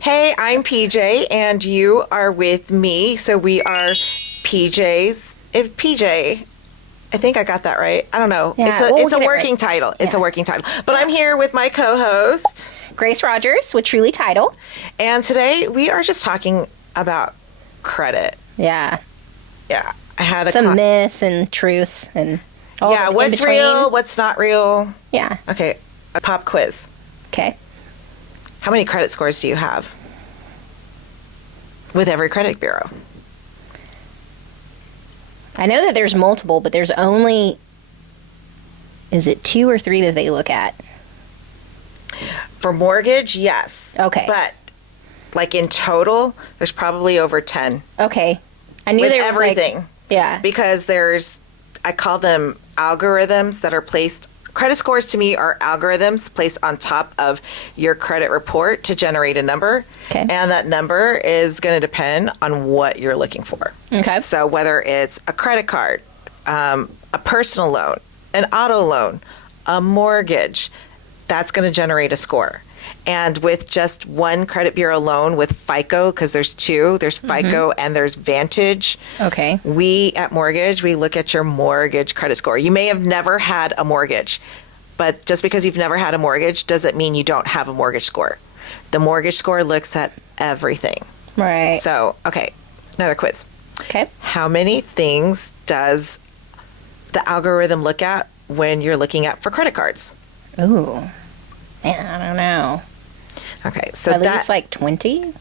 Hey, I'm PJ, and you are with me. So we are PJs. If PJ, I think I got that right. I don't know. Yeah, It's a we'll get it working right. title. It's a Yeah. working title. But I'm here with my co-host, Grace Rogers with Truly Title. and today we are just talking about credit. Yeah. Yeah, I had a Some myths and truths and all yeah. in What's between. real? What's not real? Yeah. Okay, a pop quiz. Okay. How many credit scores do you have with every credit bureau? I know that there's multiple, but there's only, is it 2 or 3 that they look at? For mortgage, yes. Okay. But like in total, there's probably over 10 Okay. I knew with there was everything. like, yeah. Because I call them algorithms that are placed. Credit scores to me are algorithms placed on top of your credit report to generate a number. Okay. And that number is going to depend on what you're looking for. Okay. So whether it's a credit card, a personal loan, an auto loan, a mortgage, that's going to generate a score. And with just one credit bureau loan with FICO, because there's two, there's FICO and there's Vantage. Okay. We at Mortgage, we look at your mortgage credit score. You may have never had a mortgage, but just because you've never had a mortgage doesn't mean you don't have a mortgage score. The mortgage score looks at everything. Right. So, okay, another quiz. Okay. How many things does the algorithm look at when you're looking at for credit cards? Ooh. Man, I don't know. Okay, so At least like 20?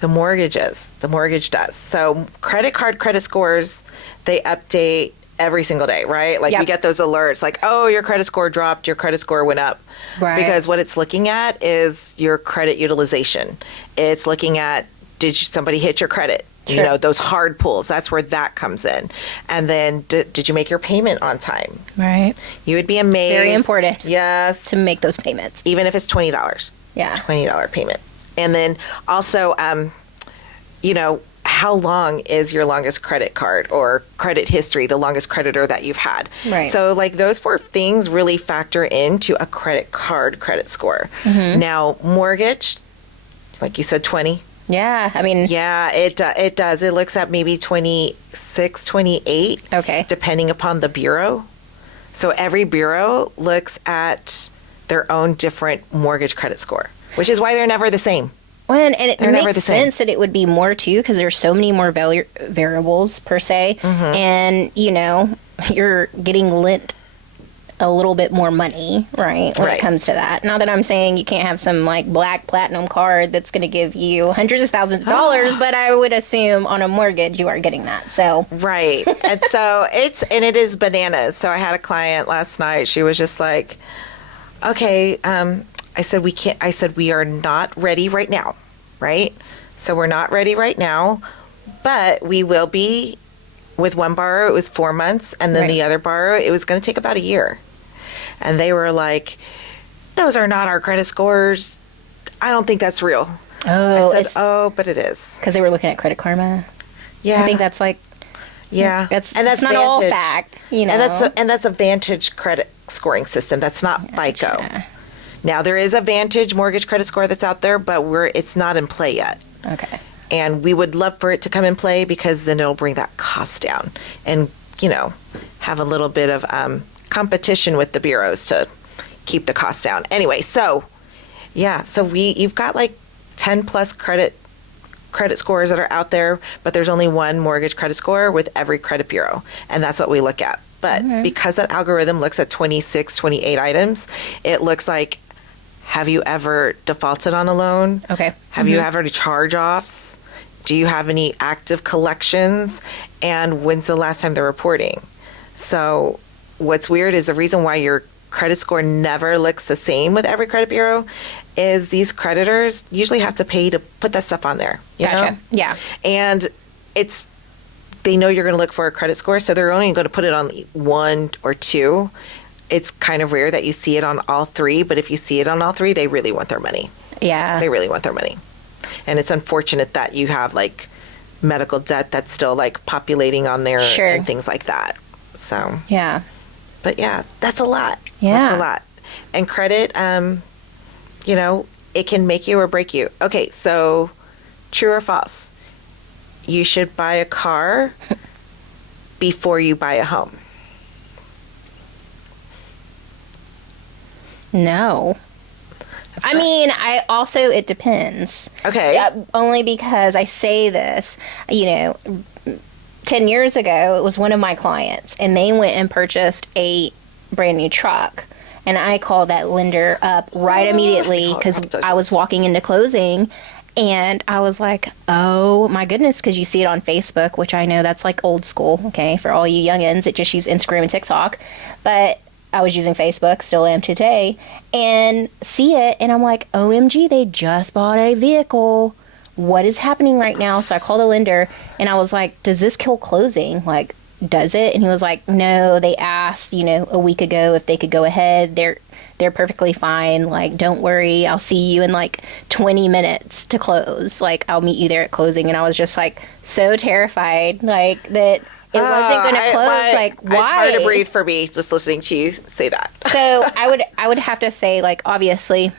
the mortgage does. So credit scores, they update every single day, right? Like we Yep. get those alerts like, oh, your credit score dropped, your credit score went up. Right. Because what it's looking at is your credit utilization. It's looking at, somebody hit your credit? You Sure. know, those hard pulls, that's where that comes in. And then did you make your payment on time? Right. You would be amazed. Very important. Yes. To make those payments. Even if it's $20. Yeah. $20 payment. And then also, how long is your longest credit card or credit history, the longest creditor that you've had? Right. So, like, those 4 things really factor into a credit card credit score. Mm-hmm. Now, mortgage, like you said, 20. Yeah. I mean, Yeah, it does. It looks at maybe 26, 28. Okay. Depending upon the bureau. So every bureau looks at their own different mortgage credit score, which is why they're never the same. well, and it They're never makes the same. sense that it would be more too, because there's so many more variables per se, Mm-hmm. and you're getting lent a little bit more money, right? When Right. it comes to that. Not that I'm saying you can't have some like black platinum card that's going to give you hundreds of thousands of dollars, but I would assume on a mortgage you are getting that. So Right. And so it is bananas. So I had a client last night. She was just like, okay, I said, we are not ready right now. Right. So we're not ready right now, but we will be. With one borrower, it was 4 months. And then Right. the other borrower, it was going to take about a year. And they were like, those are not our credit scores. I don't think that's real. oh, I said, it's oh, but it is. because they were looking at Credit Karma. Yeah. I think that's like Yeah, that's and not all Vantage. fact, And that's a Vantage credit scoring system. That's not FICO. Gotcha. Now there is a Vantage mortgage credit score that's out there, but it's not in play yet. Okay. And we would love for it to come in play because then it'll bring that cost down and have a little bit of competition with the bureaus to keep the cost down. Anyway, so you've got like 10 plus credit scores that are out there, but there's only one mortgage credit score with every credit bureau, and that's what we look at. But because that algorithm looks at 26, 28 items, it looks like, have you ever defaulted on a loan? Okay. Have you ever had charge-offs? Do you have any active collections? And when's the last time they're reporting? So what's weird is the reason why your credit score never looks the same with every credit bureau is these creditors usually have to pay to put that stuff on there. You Gotcha. know? Yeah. And they know you're going to look for a credit score, so they're only going to put it on 1 or 2. It's kind of rare that you see it on all 3, but if you see it on all 3, they really want their money. Yeah. They really want their money. And it's unfortunate that you have like medical debt that's still like populating on there Sure. and things like that. So, Yeah. but yeah, that's a lot. Yeah. That's a lot. And credit, it can make you or break you. Okay, so true or false? You should buy a car before you buy a home. No. I mean, it depends. Okay. Only because I say this, 10 years ago, it was one of my clients, and they went and purchased a brand new truck. And I called that lender up right immediately because I was walking into closing, and I was like, oh my goodness, because you see it on Facebook, which I know that's like old school, okay, for all you youngins that just use Instagram and TikTok. But I was using Facebook, still am today, and see it, and I'm like, OMG, they just bought a vehicle. What is happening right now? So I called the lender, and I was like, does this kill closing? Like, does it? And he was like, no, they asked, a week ago if they could go ahead. They're perfectly fine. Like, don't worry. I'll see you in like 20 minutes to close. Like, I'll meet you there at closing. And I was just like so terrified, like that it wasn't going to close. Like, why? It's hard to breathe for me just listening to you say that. So I would have to say, like, obviously,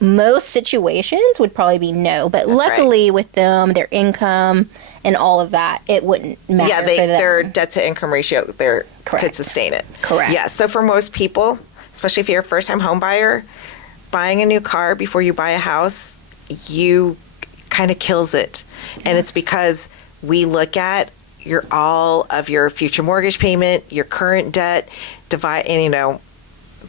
most situations would probably be no. But That's luckily, right. with them, their income and all of that, it wouldn't matter. Yeah, for them. their debt to income ratio, could Correct. sustain it. Correct. Yeah. So for most people, especially if you're a first-time home buyer, buying a new car before you buy a house, you kind of kills it. And it's because we look at all of your future mortgage payment, your current debt, divide, and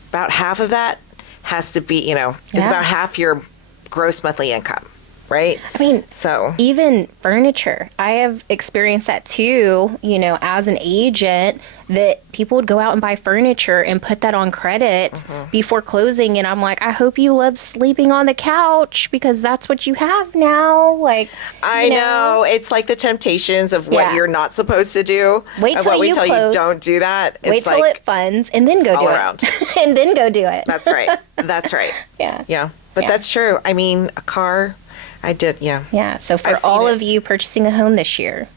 about half of that has to be, is about half your gross monthly income, right? I mean, so even furniture, I have experienced that too, as an agent, that people would go out and buy furniture and put that on credit before closing. And I'm like, I hope you love sleeping on the couch because that's what you have now. Like, I know. It's like the temptations of what you're not supposed to do. Wait of till what we you tell close. you don't do that. Wait till it funds and then go all do around. it. And then go do it. That's right. That's right. Yeah. Yeah. But that's true. I mean, a car, I did, yeah. Yeah. So for I've seen all it. of you purchasing a home this year,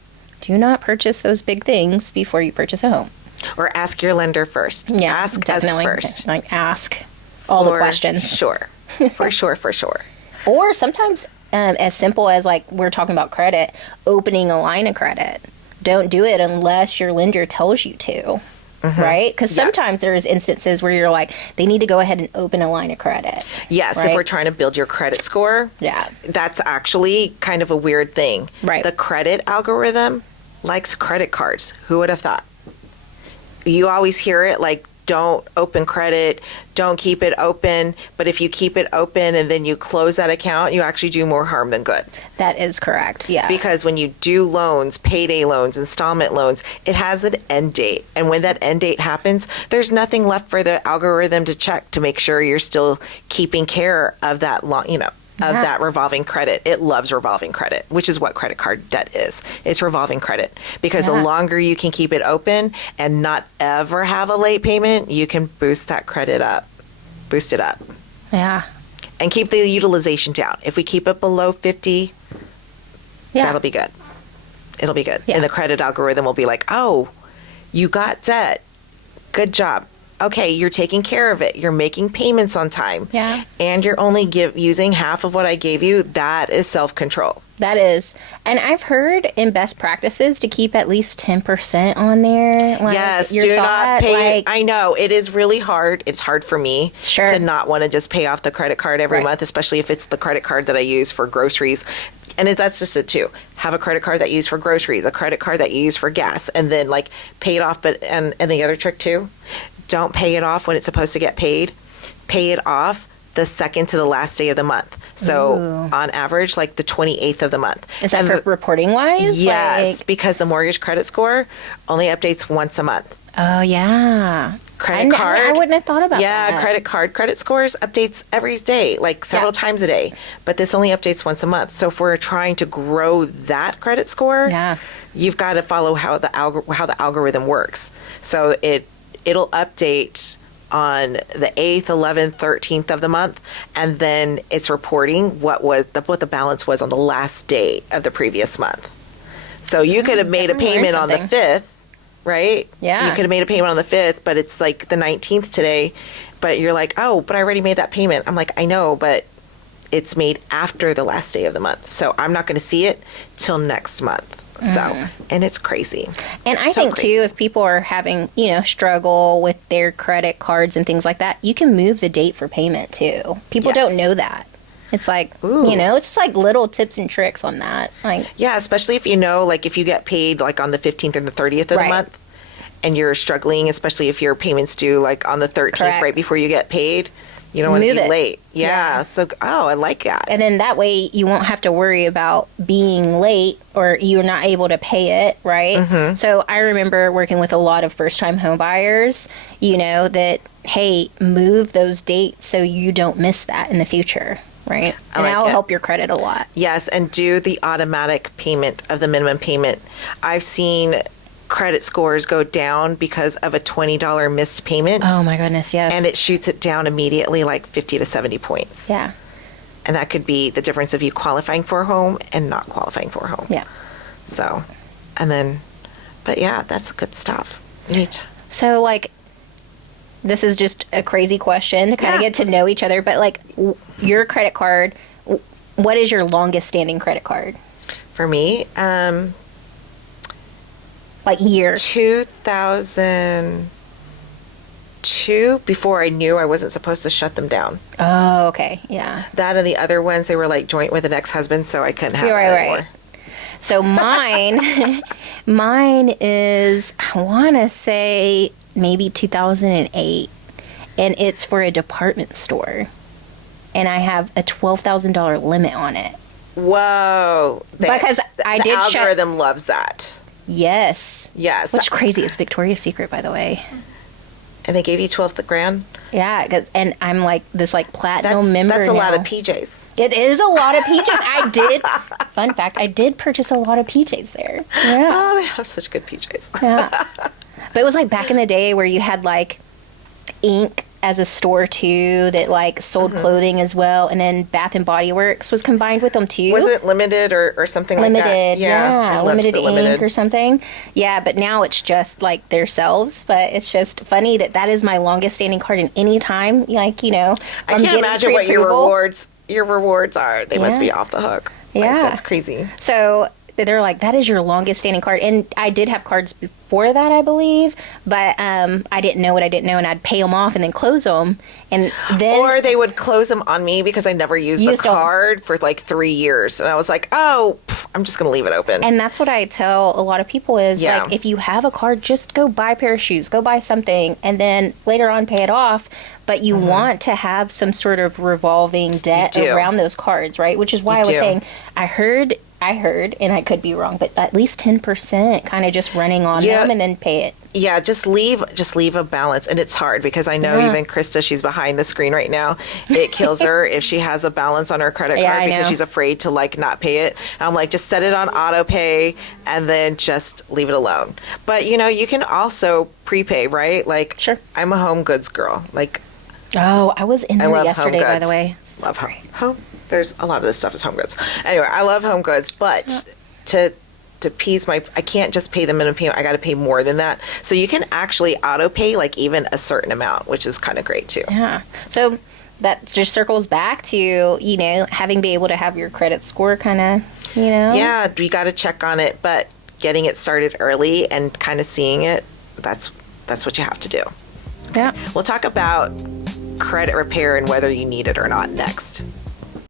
do not purchase those big things before you purchase a home. Or ask your lender first. Yeah, ask definitely. us first. Like, ask all the questions. Sure. For sure. Or sometimes as simple as, like, we're talking about credit, opening a line of credit. Don't do it unless your lender tells you to. Right? Because sometimes there's instances where you're like, they need to go ahead and open a line of credit. Yes, right? if we're trying to build your credit score. Yeah. That's actually kind of a weird thing. Right. The credit algorithm likes credit cards. Who would have thought? You always hear it like, don't open credit, don't keep it open. But if you keep it open and then you close that account, you actually do more harm than good. That is correct. Yeah. Because when you do loans, payday loans, installment loans, it has an end date. And when that end date happens, there's nothing left for the algorithm to check to make sure you're still keeping care of that that revolving credit. It loves revolving credit, which is what credit card debt is. It's revolving credit. Because the longer you can keep it open and not ever have a late payment, you can boost that credit up. Boost it up. Yeah. And keep the utilization down. If we keep it below 50, that'll be good. It'll be good. Yeah. And the credit algorithm will be like, oh, you got debt. Good job. Okay, you're taking care of it. You're making payments on time. Yeah. And you're only using half of what I gave you. That is self-control. That is. And I've heard in best practices to keep at least 10% on there. Like, yes, your do thought, not pay. like, I know, it is really hard. It's hard for me Sure. to not want to just pay off the credit card every Right. month, especially if it's the credit card that I use for groceries. And that's just it too. Have a credit card that you use for groceries, a credit card that you use for gas, and then like pay it off. But and the other trick too, don't pay it off when it's supposed to get paid. Pay it off the second to the last day of the month. So Ooh. on average, like the 28th of the month. Is that for reporting wise? Yes, Like, because the mortgage credit score only updates once a month. oh, yeah. Credit card. I wouldn't have thought about that. Yeah, credit scores updates every day, like several times a day. But this only updates once a month. So if we're trying to grow that credit score, you've got to follow how the algorithm works. So it'll update on the 8th, 11th, 13th of the month, and then it's reporting what the balance was on the last day of the previous month. So you could have made a payment on the 5th, right? Yeah. You could have made a payment on the 5th, but it's like the 19th today, but you're like, oh, but I already made that payment. I'm like, I know, but it's made after the last day of the month. So I'm not going to see it till next month. So, and it's crazy. And I think too, if people are having, struggle with their credit cards and things like that, you can move the date for payment too. People don't know that. It's like, it's just like little tips and tricks on that. Like, yeah, especially if if you get paid like on the 15th or the 30th of the month and you're struggling, especially if your payments due like on the 13th right before you get paid. You don't want to be late. Yeah. So, I like that. And then that way you won't have to worry about being late or you're not able to pay it, right? Mm-hmm. So I remember working with a lot of first-time home buyers, that, hey, move those dates so you don't miss that in the future, right? And that'll help your credit a lot. Yes, and do the automatic payment of the minimum payment. I've seen credit scores go down because of a $20 missed payment. Oh my goodness, yes. And it shoots it down immediately like 50 to 70 points. Yeah. And that could be the difference of you qualifying for a home and not qualifying for a home. Yeah. So, but yeah, that's good stuff. Neat. So this is just a crazy question to kind of get to know each other, but your credit card, what is your longest standing credit card? For me, year? 2002, before I knew I wasn't supposed to shut them down. Oh, okay. Yeah. That and the other ones, they were joint with an ex-husband, so I couldn't have that anymore. Right. So mine is, I want to say maybe 2008, and it's for a department store, and I have a $12,000 limit on it. Whoa! Because the algorithm loves that. Yes. Yes. Which is crazy. It's Victoria's Secret, by the way. And they gave you 12 grand? Yeah, and I'm this platinum member. That's a now. lot of PJs. It is a lot of PJs. Fun fact, I did purchase a lot of PJs there. Yeah. Oh, they have such good PJs. Yeah. But it was back in the day where you had Inc. as a store too that sold clothing as well, and then Bath and Body Works was combined with them too. Was it Limited or something like that? Limited, yeah. Limited Inc. or something. Yeah, but now it's just themselves. But it's just funny that is my longest standing card in any time. I can't imagine what your rewards are. They must be off the hook. Yeah, that's crazy. So they're that is your longest standing card. And I did have cards before that, I believe, but I didn't know what I didn't know, and I'd pay them off and then close them, and then or they would close them on me because I never used the card for 3 years, and I was I'm just gonna leave it open. And that's what I tell a lot of people is if you have a card, just go buy a pair of shoes, go buy something, and then later on pay it off. But you want to have some sort of revolving debt around those cards, right? Which is why I was saying I heard, and I could be wrong, but at least 10% kind of just running on them and then pay it. Yeah, just leave a balance. And it's hard because I know even Krista, she's behind the screen right now. It kills her if she has a balance on her credit card because she's afraid to not pay it. And I'm just set it on auto pay and then just leave it alone. But you can also prepay, right? Sure. I'm a home goods girl. Oh, I was in there yesterday, by the way. Love home. There's a lot of this stuff is home goods. Anyway, I love home goods, but to appease I can't just pay the minimum payment. I got to pay more than that. So you can actually auto pay even a certain amount, which is kind of great too. Yeah. So that just circles back to, having be able to have your credit score kind of, Yeah, you got to check on it, but getting it started early and kind of seeing it, that's what you have to do. Yeah. We'll talk about credit repair and whether you need it or not next.